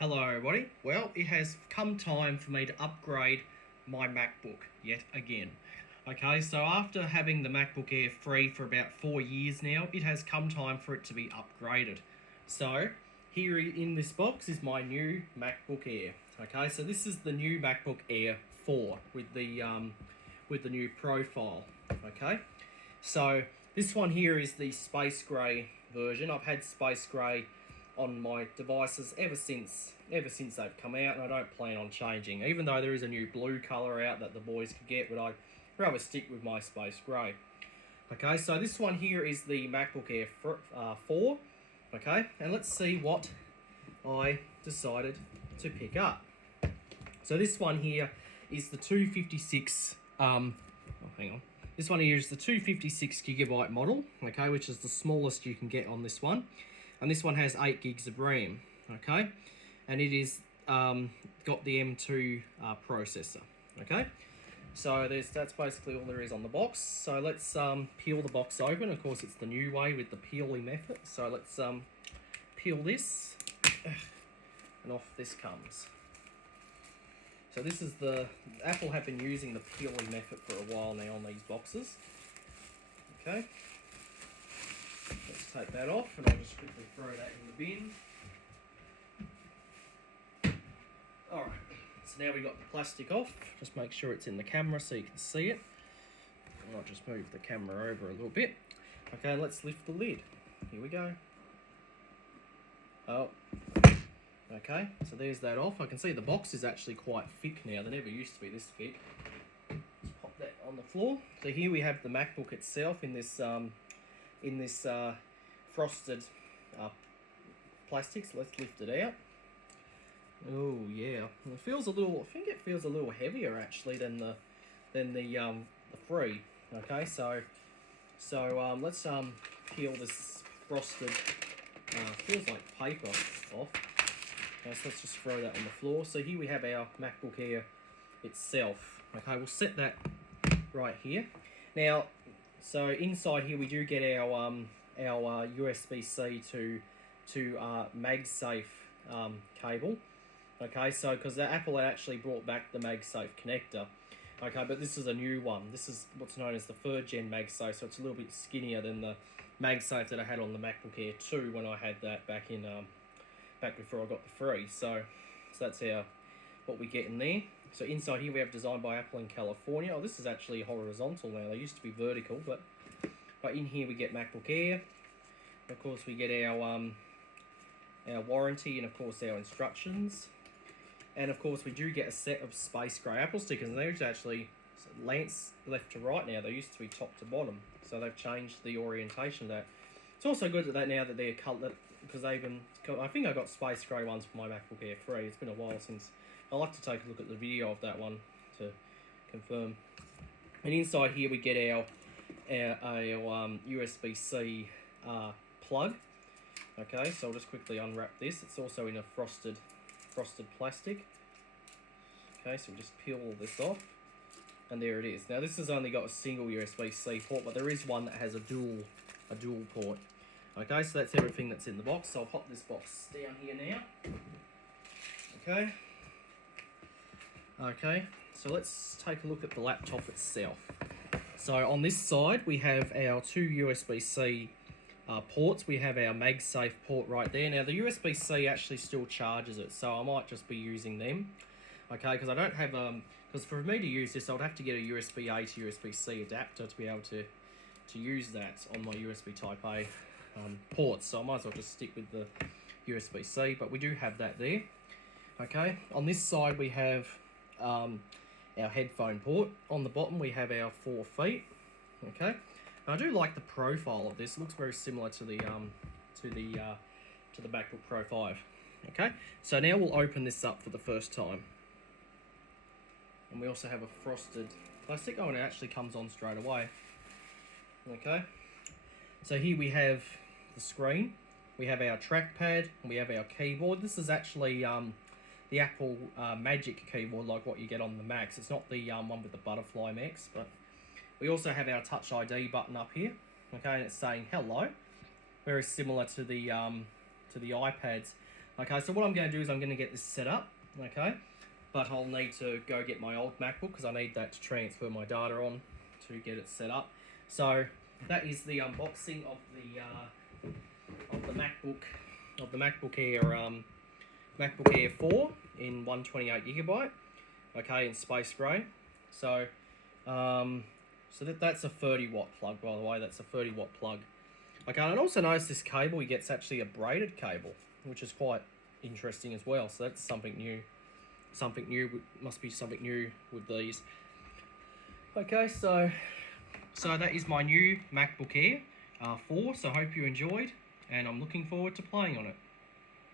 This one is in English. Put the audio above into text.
Hello everybody. Well, it has come time for me to upgrade my MacBook yet again. Okay, so after having the MacBook Air free for about 4 years now, it has come time for it to be upgraded. So, here in this box is my new MacBook Air. Okay, so this is the new MacBook Air 4 with the new profile. Okay, so this one here is the space grey version. I've had space grey on my devices ever since they've come out, and I don't plan on changing. Even though there is a new blue colour out that the boys could get, but I'd rather stick with my space grey. Okay, so this one here is the MacBook Air 4. Okay, and let's see what I decided to pick up. So this one here is the 256. Hang on. This one here is the 256 gigabyte model. Okay, which is the smallest you can get on this one. And this one has 8 gigs of RAM, okay? And it is got the M2 processor, okay? So that's basically all there is on the box. So let's peel the box open. Of course, it's the new way with the peeling method. So let's peel this, and off this comes. So this is Apple have been using the peeling method for a while now on these boxes, okay? Let's take that off, and I'll just quickly throw that in the bin. Alright, so now we've got the plastic off. Just make sure it's in the camera so you can see it. And I'll just move the camera over a little bit. Okay, let's lift the lid. Here we go. Oh, okay, so there's that off. I can see the box is actually quite thick now. They never used to be this thick. Just pop that on the floor. So here we have the MacBook itself in this frosted plastics. Let's lift it out. Oh yeah, it feels a little. I think it feels a little heavier actually than the free. Okay, so let's peel this frosted. Feels like paper off. Okay, so let's just throw that on the floor. So here we have our MacBook Air itself. Okay, we'll set that right here. Now, so inside here we do get our USB-C to MagSafe cable. Okay, so because Apple had actually brought back the MagSafe connector. Okay, but this is a new one. This is what's known as the 3rd gen MagSafe, so it's a little bit skinnier than the MagSafe that I had on the MacBook Air 2 when I had that back before I got the free. So that's what we get in there. So inside here we have designed by Apple in California. Oh, this is actually horizontal now. They used to be vertical, but in here we get MacBook Air. Of course, we get our warranty and of course our instructions. And of course, we do get a set of space grey Apple stickers, and they're actually lance left to right now. They used to be top to bottom, so they've changed the orientation of that. It's also good that now that they're coloured, because they've been. I think I got space grey ones for my MacBook Air 3. It's been a while since. I like to take a look at the video of that one to confirm. And inside here we get our USB-C plug. Okay, so I'll just quickly unwrap this. It's also in a frosted plastic. Okay, so we just peel all this off, and there it is. Now this has only got a single USB-C port, but there is one that has a dual port. Okay, so that's everything that's in the box. So I'll pop this box down here now. Okay. Okay, so let's take a look at the laptop itself. So on this side we have our 2 USB-C ports. We have our MagSafe port right there. Now the USB-C actually still charges it, so I might just be using them. Okay, because I don't have because for me to use this, I would have to get a USB-A to USB-C adapter to be able to use that on my USB Type A ports. So I might as well just stick with the USB-C, but we do have that there. Okay, on this side we have our headphone port. On the bottom we have our 4 feet. Okay. I do like the profile of this. It looks very similar to the MacBook Pro 5. Okay, so now we'll open this up for the first time, and we also have a frosted plastic. Oh, and it actually comes on straight away. Okay, so here we have the screen. We have our trackpad, and we have our keyboard. This is actually the Apple Magic keyboard, like what you get on the Macs. It's not the one with the butterfly Macs, but we also have our Touch ID button up here, okay, and it's saying hello, very similar to the iPads Okay, so what I'm going to do is I'm going to get this set up, okay? But I'll need to go get my old MacBook because I need that to transfer my data on to get it set up. So that is the unboxing of the MacBook Air MacBook Air 4 in 128GB, okay, in space grey. So that's a 30-watt plug, by the way. That's a 30-watt plug. Okay, and I also noticed this cable, he gets actually a braided cable, which is quite interesting as well. So that's something new. Must be something new with these. Okay, so that is my new MacBook Air 4. So I hope you enjoyed, and I'm looking forward to playing on it.